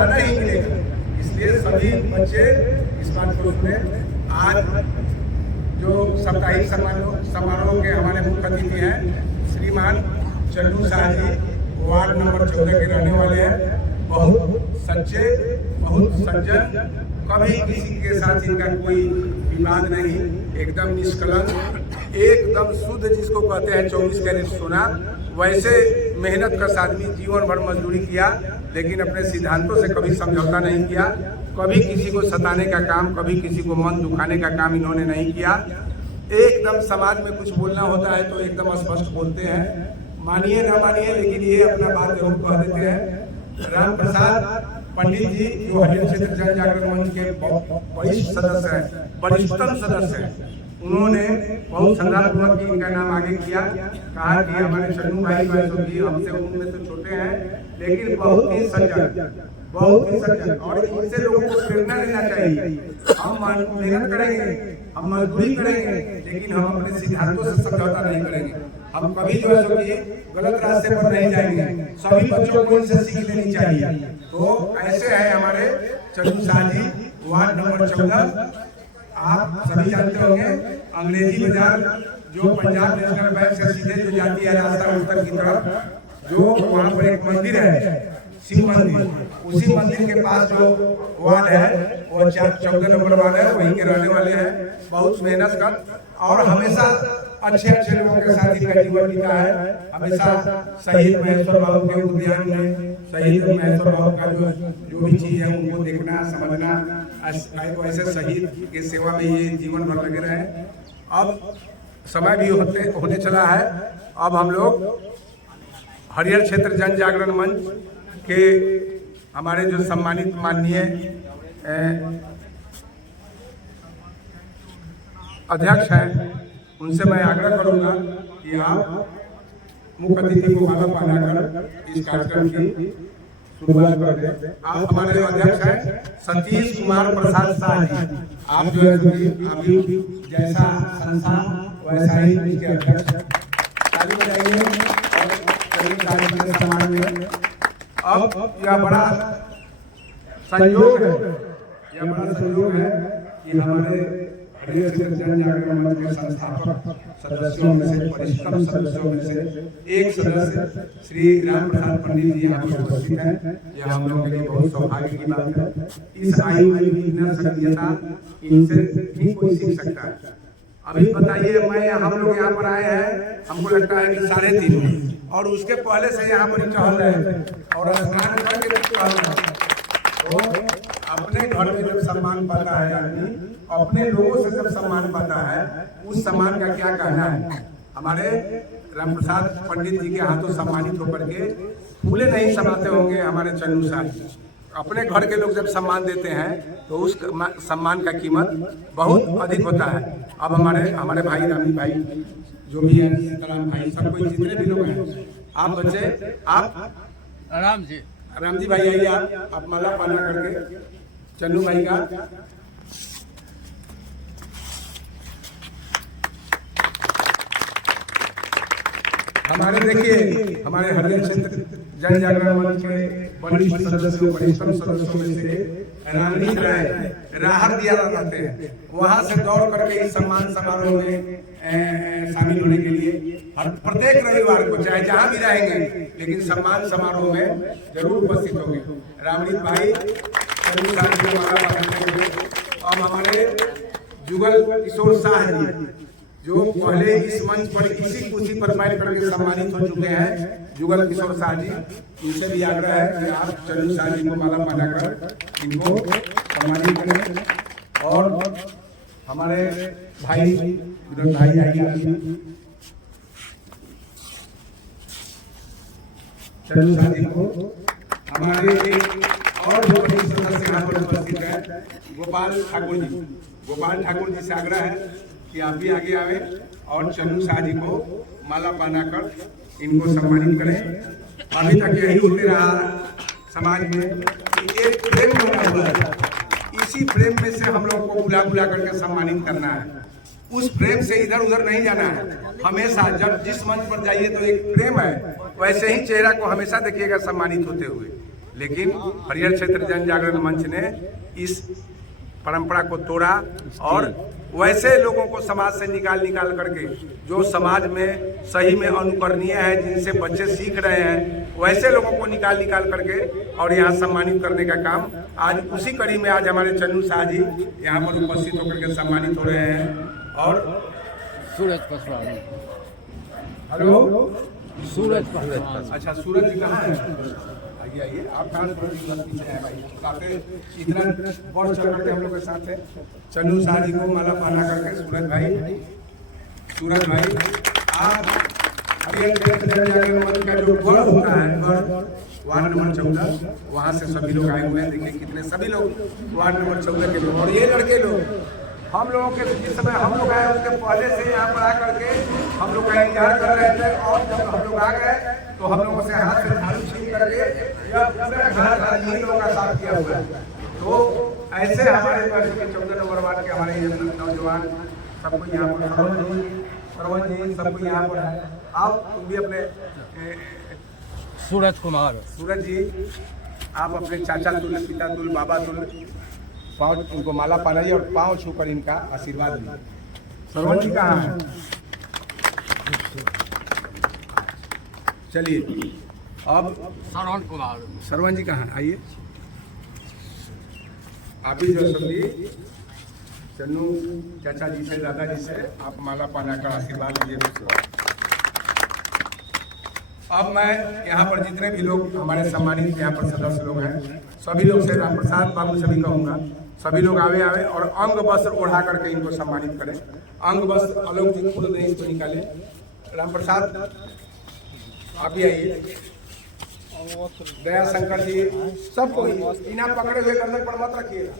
ज़्यादा ही मिलेगा। इसलिए सभी बच्चे इस बात को सुने। आज जो साप्ताहिक समारोह के हमारे मुख्य अतिथि हैं श्रीमान चन्नू शाह जी, वार्ड नंबर 14 के रहने वाले हैं। बहुत सच्चे, बहुत सज्जन, कभी किसी के साथ इनका कोई विवाद नहीं, एकदम निष्कलंक, एकदम शुद्ध, जिसको कहते हैं 24 कैरेट सोना। वैसे मेहनत कश आदमी, जीवन भर मजदूरी किया, लेकिन अपने सिद्धांतों से कभी समझौता नहीं किया। कभी किसी को सताने का काम, कभी किसी को मन दुखाने का काम इन्होंने नहीं किया। एकदम समाज में कुछ बोलना होता है तो एकदम स्पष्ट बोलते हैं, मानिए ना मानिए, लेकिन ये अपना बात जरूर कह देते हैं। राम प्रसाद पंडित जी जो हरियर क्षेत्र जन जागरण मंच के वरिष्ठ सदस्य हैं, वरिष्ठतम सदस्य हैं, उन्होंने बहुत संदारपूर्वक इनका नाम आगे किया। कहा कि हमारे चन्नू भाई जी हमसे उम्र में तो छोटे हैं, लेकिन बहुत ही सज्जन, बहुत ही सज्जन, और इनसे लोगों को प्रेरणा लेना चाहिए। हम मेहनत करेंगे, हम मजदूरी करेंगे, लेकिन हम अपने सिद्धांतों से समझौता नहीं करेंगे। हम कभी जो है कि गलत रास्ते पर नहीं जाएंगे। सभी बच्चों को इनसे सीख लेनी चाहिए। तो ऐसे है हमारे चन्नू शाह जी, वार्ड नंबर 14। आप सभी जानते होंगे अंग्रेजी बाजार जो पंजाब नेशनल बैंक से सीधे जो जाती है रास्ता उत्तर की तरफ, जो वहाँ पर एक मंदिर है शिव मंदिर, उसी मंदिर के पास जो वार्ड है वो 14 नंबर वार्ड है, वहीं के रहने वाले हैं। बहुत मेहनत कर और हमेशा अच्छे लोगों के साथ इनका जीवन बीता है। हमेशा शहीद महेश्वर बाबू के उद्यान में, शहीद महेश्वर बाबू का जो भी चीज है उनको देखना समझना, वैसे शहीद के सेवा में ये जीवन भर लगे रहे। अब समय भी होने चला है। अब हम लोग हरियर क्षेत्र जन जागरण मंच के हमारे जो सम्मानित माननीय अध्यक्ष हैं, उनसे मैं आग्रह करूंगा कि आप मुख्य अतिथि को माला पहनाकर इस कार्यक्रम की शुरुआत कर दें। आप हमारे अध्यक्ष हैं सतीश कुमार प्रसाद शाह जी। आप जो है अभी जैसा संस्थान वैसा ही इसके अध्यक्ष। ताली बजाइए और सम्मान में। अब यह बड़ा संयोग है, यह बड़ा संयोग है कि हमारे हरियर क्षेत्र जन जागरण मंच के संस्थापक सदस्यों में से, वरिष्ठतम सदस्यों में से एक सदस्य श्री राम प्रसाद पंडित जी यहाँ पर उपस्थित हैं। यह हम लोगों के लिए बहुत सौभाग्य की बात है। इस आयु में भी इतना सक्रियता, इनसे भी कोई सीख सकता है। अभी बताइए, हम लोग यहाँ पर आए हैं, हमको लगता है कि 3:30, और उसके पहले से यहाँ पर टहल रहे थे और स्नान करके टहल रहे। तो अपने घर में जब सम्मान पाता है आदमी, अपने लोगों से जब सम्मान पाता है, उस सम्मान का क्या कहना है। हमारे राम प्रसाद पंडित जी के हाथों सम्मानित होकर के फूले नहीं समाते होंगे हमारे चन्नू शाह जी। अपने घर के लोग जब सम्मान देते हैं तो उस सम्मान का कीमत बहुत अधिक होता है। अब हमारे भाई रामी भाई जो भी है, सीताराम भाई, सब कोई जितने भी लोग हैं, आप बच्चे, आप राम जी भाई आइए, आप माला पाना करके चन्नू भाई का हमारे देखिए हमारे हरियर क्षेत्र जन जागरण मंच के वरिष्ठ सदस्यों, वरिष्ठतम सदस्यों में से रणनीत राहत दिया जाते हैं, वहां से दौड़ करके इस सम्मान समारोह में शामिल होने के लिए प्रत्येक रविवार को, चाहे जहां भी रहेंगे, लेकिन सम्मान समारोह में जरूर उपस्थित होंगे। रामनीत भाई और हमारे जुगल किशोर शाह जी जो पहले इस मंच पर इसी कुर्सी पर बैठ करके सम्मानित हो चुके हैं, जुगल किशोर शाह जी, इनसे भी आग्रह है कि आप चन्नू शाह जी को माला पहनाकर इनको सम्मानित करें। और हमारे भाई विनोद भाई आइए, चन्नू शाह जी को हमारे एक और जो सदस्य यहाँ पर उपस्थित है गोपाल ठाकुर जी, गोपाल ठाकुर जी से आग्रह है कि आप भी आगे आवे और चन्नू शाह जी को माला पहनाकर इनको सम्मानित करें। अभी तक यही होते रहा समाज में कि एक फ्रेम बना हुआ है, इसी फ्रेम में से हम लोग को बुला करके सम्मानित करना है। उस फ्रेम से इधर उधर नहीं जाना है। हमेशा जब जिस मंच पर जाइए तो एक फ्रेम है, वैसे ही चेहरा को हमेशा देखिएगा सम्मानित होते हुए। लेकिन हरियर क्षेत्र जन जागरण मंच ने इस परंपरा को तोड़ा और वैसे लोगों को समाज से निकाल करके जो समाज में सही में अनुकरणीय है, जिनसे बच्चे सीख रहे हैं, वैसे लोगों को निकाल करके और यहाँ सम्मानित करने का काम आज उसी कड़ी में आज हमारे चन्नू शाह जी यहाँ पर उपस्थित होकर के सम्मानित हो रहे हैं। और सूरज पासवान, हेलो सूरज पासवान, अच्छा सूरज जी कहाँ है? आइए आप काफी इतना बढ़ चढ़ करके हम लोग के साथ है। चन्नू शाह जी को माला पहना करके सूरज भाई आप हरियर क्षेत्र जागरण मंच का जो गढ़ होता है, वार्ड नंबर 14, वहाँ से सभी लोग आए हुए हैं। देखिए कितने सभी लोग वार्ड नंबर 14 के लोग, और ये लड़के लोग हम लोगों के जिस समय हम लोग आए उसके पहले से यहाँ पर आकर के हम लोग का इंतजार कर रहे थे, और जब हम लोग आ गए तो हम लोगों से हाथ से झाड़ू छीन करके यह पूरा घर यही लोगों का साथ किया हुआ है। तो ऐसे हमारे 14 नंबर वार्ड के हमारे नौजवान सबको यहाँ पर सरवन जी सबको यहाँ पर है। आप भी अपने सूरज जी आप अपने चाचा तुल, पिता तुल, बाबा तुल पाँव उनको माला पहनाइए और पाँव छूकर इनका आशीर्वाद लीजिए। सरवन जी कहाँ है? चलिए अब सरवन जी कहाँ? आइए आप भी जो सभी चन्नू चाचा जी से, दादाजी से आप माला पहना कर आशीर्वाद लीजिए। अब मैं यहाँ पर जितने भी लोग हमारे सम्मानित यहाँ पर सदस्य लोग हैं, सभी लोग से राम प्रसाद बाबू सभी कहूँगा, सभी लोग आवे और अंग वस्त्र ओढ़ा करके इनको सम्मानित करें। अंग वस्त्र आलोक जी खुद नहीं इसको निकाले। राम प्रसाद आप भी आइए, दया शंकर जी सबको इना पकड़े हुए गर्दन पर मत रखिएगा,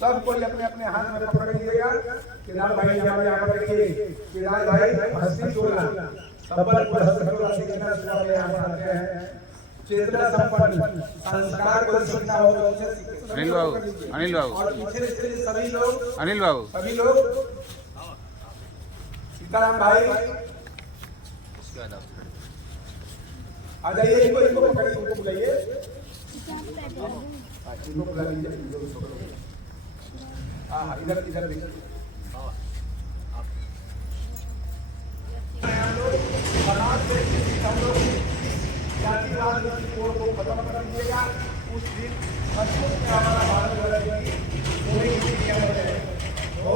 सबको अपने अपने हाथ में पकड़ लीजिएगा। केदार भाई यहाँ पर देखिए, केदार भाई हस्ती चोला चेतना संपन्न संस्कार को सीखना होगा। अनिल बाबू सभी लोग सीताराम भाई आ जाइए, इनको पकड़िए, इनको बुलाइए, इनको बुला लीजिए। हाँ इधर देखिए, जातिवाद को खत्म कर दीजिएगा। उस दिन हमारा भारत तो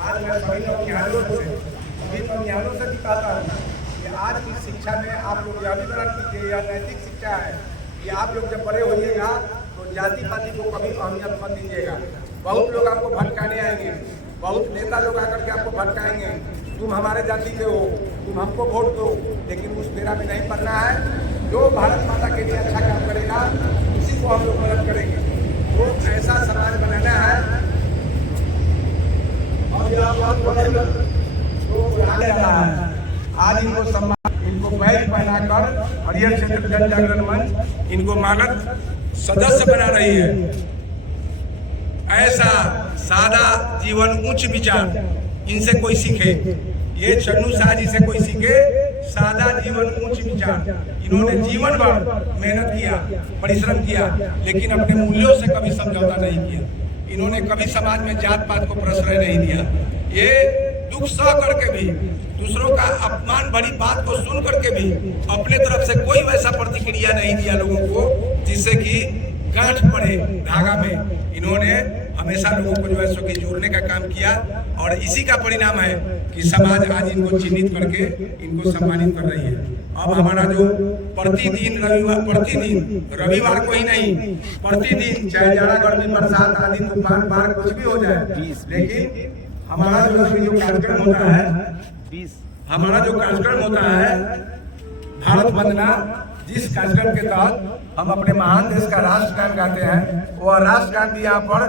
आज मैं सभी ज्ञानों से दिखाता हूँ कि आज की शिक्षा में आप लोग यह भी ग्रहण कीजिए, यह नैतिक शिक्षा है कि आप लोग जब बड़े होइएगा तो जाति पाति को कभी अहमियत मत दीजिएगा। बहुत लोग आपको भटकाने आएंगे, बहुत नेता लोग आकर के आपको भटकाएंगे, तुम हमारे जाति के हो, तुम हमको वोट दो, लेकिन उस फेरा में नहीं पड़ना है। जो भारत माता के लिए अच्छा काम करेगा उसी को हम लोग मदद करेंगे। वो ऐसा समाज बनाना है। आज इनको सम्मान, इनको बैग पहनाकर हरियर क्षेत्र जन जागरण मंच इनको मानद सदस्य बना रही है। ऐसा सादा जीवन, उच्च विचार, इनसे कोई सीखे। ये चन्नू शाह जी से कोई सीखे सादा जीवन, उच्च विचार। इन्होंने जीवन भर मेहनत किया, परिश्रम किया, लेकिन अपने मूल्यों से कभी समझौता नहीं किया। इन्होंने कभी समाज में जात पात को प्रश्रय नहीं दिया। ये दुख सह करके भी, दूसरों का अपमान भरी बात को सुन करके भी अपने तरफ से कोई वैसा प्रतिक्रिया नहीं दिया लोगों को जिससे कि गांठ पड़े धागा में। इन्होंने हमेशा लोगों को जो है सो कि जोड़ने का काम किया, और इसी का परिणाम है कि समाज आज इनको चिन्हित करके इनको सम्मानित कर रही है। अब हमारा जो प्रतिदिन रविवार को ही नहीं, प्रतिदिन चाहे जाड़ा गर्मी बरसात आदि तूफान बाढ़ कुछ भी हो जाए, लेकिन हमारा जो कार्यक्रम होता है, हमारा जो कार्यक्रम होता है भारत वंदना, जिस कार्यक्रम के तहत हम अपने महान देश का राष्ट्रगान गाते हैं, वह राष्ट्रगान भी यहाँ पर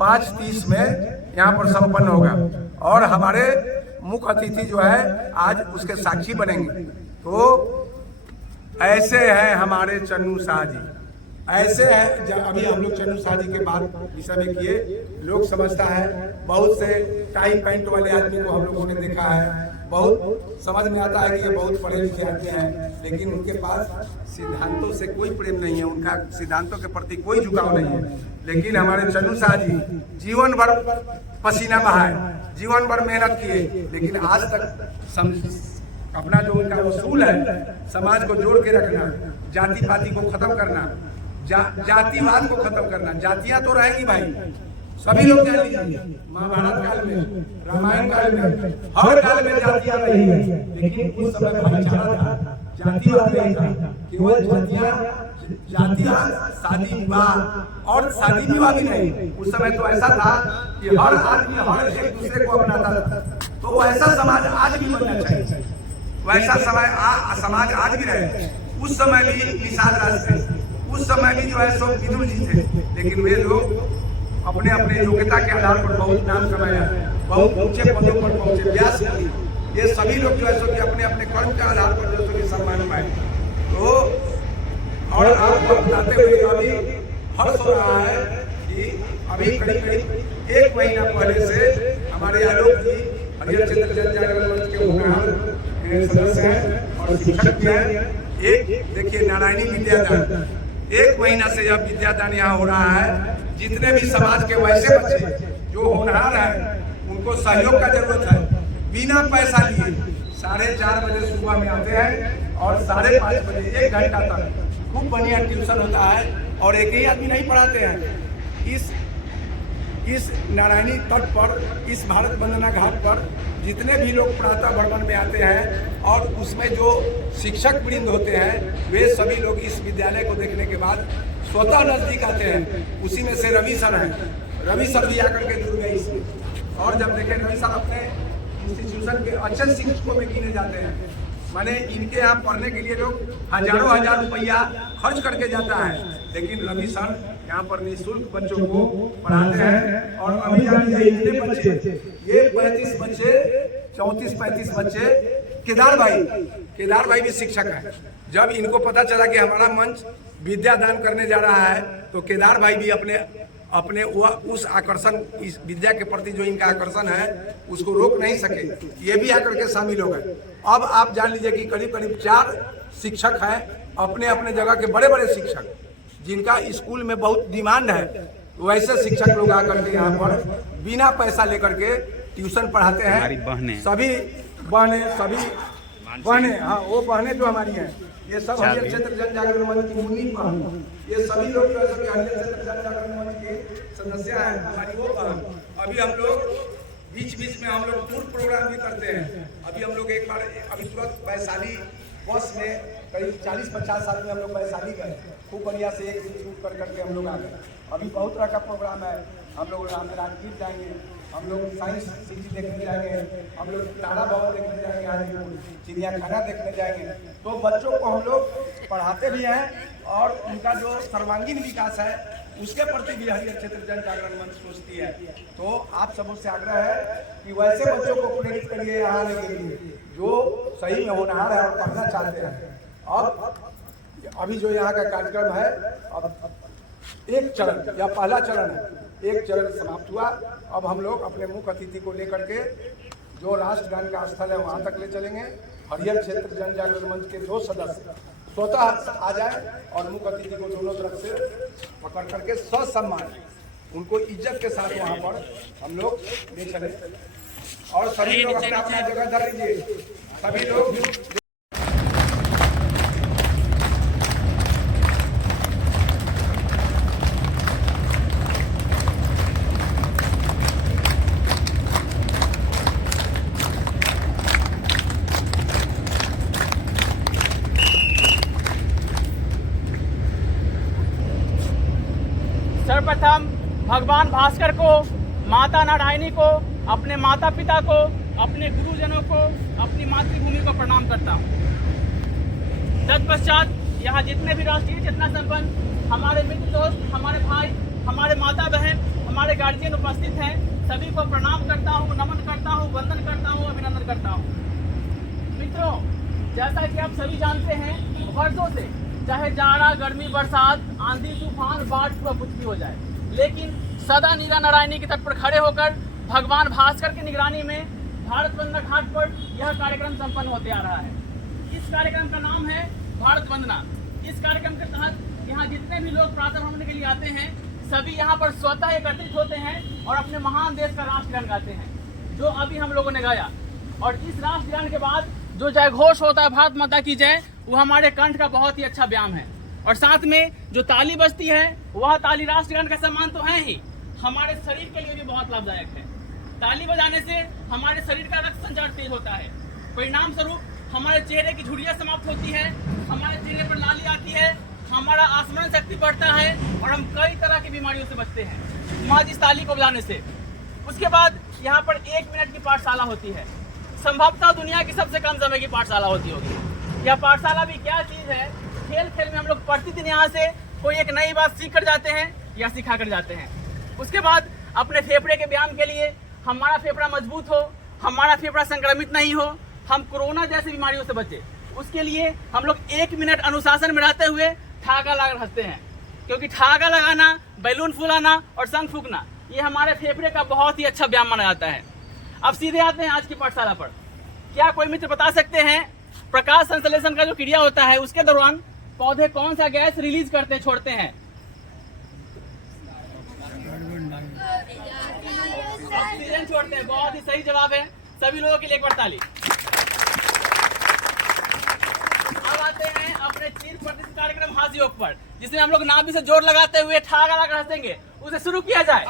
5:30 में यहाँ पर संपन्न होगा, और हमारे मुख्य अतिथि जो है आज उसके साक्षी बनेंगे। तो ऐसे हैं हमारे चन्नू शाह जी, ऐसे हैं। जब अभी हम लोग चन्नू शाह जी के बात विषय में किए, लोग समझता है बहुत से टाई पैंट वाले आदमी को हम लोगों ने देखा है, बहुत समझ में आता है कि ये बहुत पढ़े लिखे आदमी हैं, लेकिन उनके पास सिद्धांतों से कोई प्रेम नहीं है, उनका सिद्धांतों के प्रति कोई झुकाव नहीं है। लेकिन हमारे चन्नू शाह जी जीवन भर पसीना बहाए, जीवन भर मेहनत किए, लेकिन आज तक अपना जो उनका उसूल है, समाज को जोड़ के रखना, जाति पाति को खत्म करना, जातिवाद को खत्म करना। जातियां तो रहेगी भाई, सभी लोग जान लीजिए, महाभारत काल में, रामायण काल में, हर काल में जातियां रही है, लेकिन उस समय भाईचारा था, जातिवाद नहीं था। केवल जातियां शादी विवाह और शादी विवाह भी नहीं, उस समय तो ऐसा था कि हर आदमी हर एक दूसरे को अपनाता था। तो वैसा समाज आज भी बनना चाहिए, वैसा समाज आज भी रहे। उस समय भी निषाद राज थे, उस समय भी जो है सो विदुर जी थे, लेकिन वे लोग अपने अपने योग्यता के आधार पर बहुत नाम कमाया, बहुत ऊंचे पदों पर पहुंचे। व्यास मुनि, ये सभी लोग जो है सो कि अपने अपने कर्म के आधार पर जो है सम्मान पाए। तो और आपको बताते हुए अभी हर्ष हो रहा है कि अभी करीब 1 महीना पहले से हमारे आलोक जी हरियर क्षेत्र जन जागरण मंच के होनहार सदस्य हैं और शिक्षक भी हैं। एक देखिए नारायणी विद्यादान, 1 महीना से यह विद्यादान यहाँ हो रहा है। जितने भी समाज के वैसे बच्चे जो होनहार हैं, उनको सहयोग का जरूरत है। बिना पैसा लिए 4:30 बजे सुबह में आते हैं और 5:30 बजे 1 घंटा तक खूब बढ़िया ट्यूशन होता है। और एक ही आदमी नहीं पढ़ाते हैं। इस नारायणी तट पर, इस भारत वंदना घाट पर जितने भी लोग प्रातः भ्रमण में आते हैं और उसमें जो शिक्षक वृंद होते हैं, वे सभी लोग इस विद्यालय को देखने के बाद स्वतः नजदीक आते हैं। उसी में से रवि सर हैं, रवि सर भी आकर के जुड़ गए इसमें। और जब देखें रवि सर अपने इंस्टीट्यूशन के अच्छे शिक्षकों में गिने जाते हैं, माने इनके यहाँ पढ़ने के लिए लोग हजारों हजार रुपया खर्च करके जाता है, लेकिन रवि सर यहाँ पर निःशुल्क बच्चों को पढ़ाते हैं। और अभी इतने बच्चे, ये 35 बच्चे, 34-35 बच्चे, केदार भाई भी शिक्षक है। जब इनको पता चला कि हमारा मंच विद्यादान करने जा रहा है, तो केदार भाई भी अपने उस आकर्षण, इस विद्या के प्रति जो इनका आकर्षण है, उसको रोक नहीं सके, ये भी आकर के शामिल हो गए। अब आप जान लीजिए कि करीब 4 शिक्षक हैं, अपने अपने जगह के बड़े बड़े शिक्षक, जिनका स्कूल में बहुत डिमांड है। वैसे शिक्षक लोग आकर के यहाँ पर बिना पैसा लेकर के ट्यूशन पढ़ाते हैं। सभी बहनें, हाँ वो बहनें जो हमारी हैं, ये सब हरियर क्षेत्र जन जागरण मंच की मुन्नी बहन, ये सभी लोग हरियर क्षेत्र जन जागरण मंच के सदस्य हैं। हमारी वो बहन, अभी हम लोग बीच में हम लोग टूर प्रोग्राम भी करते हैं। अभी हम लोग एक बार अभी तुरंत वैशाली बस में करीब 40-50 साल में हम लोग वैशाली गए, खूब बढ़िया से एक दिन शूट करके हम लोग आ गए। अभी बहुत तरह का प्रोग्राम है, हम लोग राजगीर जाएंगे, हम लोग साइंस सिटी देखने जाएंगे, हम लोग तारा भवन देखने जाएंगे, आज चिड़ियाखाना देखने जाएंगे। तो बच्चों को हम लोग पढ़ाते भी हैं और उनका जो सर्वांगीण विकास है उसके प्रति भी हरियर क्षेत्र जन जागरण मंच सोचती है। तो आप सबों से आग्रह है कि वैसे बच्चों को प्रेरित करिए यहाँ आने के लिए, जो सही में होनहार है और पढ़ना चाहते हैं। और अभी जो यहाँ का कार्यक्रम है, अब एक चरण या पहला चरण है, एक चरण समाप्त हुआ। अब हम लोग अपने मुख्य अतिथि को लेकर के जो राष्ट्रगान का स्थल है वहाँ तक ले चलेंगे। हरियर क्षेत्र जन जागरण मंच के 2 सदस्य स्वतः आ जाए और मुख्य अतिथि को दोनों तरफ से पकड़ करके ससम्मान उनको इज्जत के साथ वहाँ पर हम लोग ले चले। और सभी लोग अपना अपना जगह धर लीजिए, सभी लोग। सर्वप्रथम भगवान भास्कर को, माता नारायणी को, अपने माता पिता को, अपने गुरुजनों को, अपनी मातृभूमि को प्रणाम करता हूँ। तत्पश्चात यहाँ जितने भी राष्ट्रीय चेतना संपन्न हमारे मित्र दोस्त, हमारे भाई, हमारे माता बहन, हमारे गार्जियन उपस्थित हैं, सभी को प्रणाम करता हूँ, नमन करता हूँ, वंदन करता हूँ, अभिनंदन करता हूँ। मित्रों, जैसा कि आप सभी जानते हैं, वर्षों से चाहे जाड़ा, गर्मी, बरसात, आंधी, तूफान, बाढ़, पूरा कुछ भी हो जाए, लेकिन सदा नीरा नारायणी के तट पर खड़े होकर भगवान भास्कर की निगरानी में भारत वंदना घाट पर यह कार्यक्रम संपन्न होते आ रहा है। इस कार्यक्रम का नाम है भारत वंदना। इस कार्यक्रम के तहत यहाँ जितने भी लोग प्रातः भ्रमण के लिए आते हैं, सभी यहाँ पर स्वतः एकत्रित होते हैं और अपने महान देश का राष्ट्रगान गाते हैं, जो अभी हम लोगों ने गाया। और इस राष्ट्रगान के बाद जो जयघोष होता है भारत माता की जय, वो हमारे कंठ का बहुत ही अच्छा व्यायाम है। और साथ में जो ताली बजती है, वह ताली राष्ट्रगान का सम्मान तो है ही, हमारे शरीर के लिए भी बहुत लाभदायक है। ताली बजाने से हमारे शरीर का रक्त संचार तेज होता है, परिणाम स्वरूप हमारे चेहरे की झुर्रियां समाप्त होती है, हमारे चेहरे पर लाली आती है, हमारा आस्मरण शक्ति बढ़ता है और हम कई तरह की बीमारियों से बचते हैं महज इस ताली को बजाने से। उसके बाद यहाँ पर 1 मिनट की पाठशाला होती है, संभवतः दुनिया की सबसे कम समय की पाठशाला होती होगी। यह पाठशाला भी क्या चीज़ है, खेल खेल में हम लोग प्रतिदिन यहाँ से कोई एक नई बात सीख कर जाते हैं या सिखा कर जाते हैं। उसके बाद अपने फेफड़े के व्यायाम के लिए, हमारा फेफड़ा मजबूत हो, हमारा फेफड़ा संक्रमित नहीं हो, हम कोरोना जैसी बीमारियों से बचे, उसके लिए हम लोग 1 मिनट अनुशासन में रहते हुए ठाका लगाकर हंसते हैं, क्योंकि ठाका लगाना, बैलून फुलाना और शंख फूंकना, ये हमारे फेफड़े का बहुत ही अच्छा व्यायाम माना जाता है। अब सीधे आते हैं आज की पाठशाला पर। क्या कोई मित्र बता सकते हैं प्रकाश संश्लेषण का जो क्रिया होता है, उसके दौरान पौधे कौन सा गैस रिलीज करते छोड़ते हैं? ऑक्सीजन छोड़ते हैं। बहुत ही सही जवाब है, सभी लोगों के लिए एक बार ताली। अब आते हैं अपने चिर प्रतिष्ठित कार्यक्रम हास्य योग पर, जिसमें हम लोग नाभि से जोर लगाते हुए ठाक लगाकर हंसेंगे। उसे शुरू किया जाए।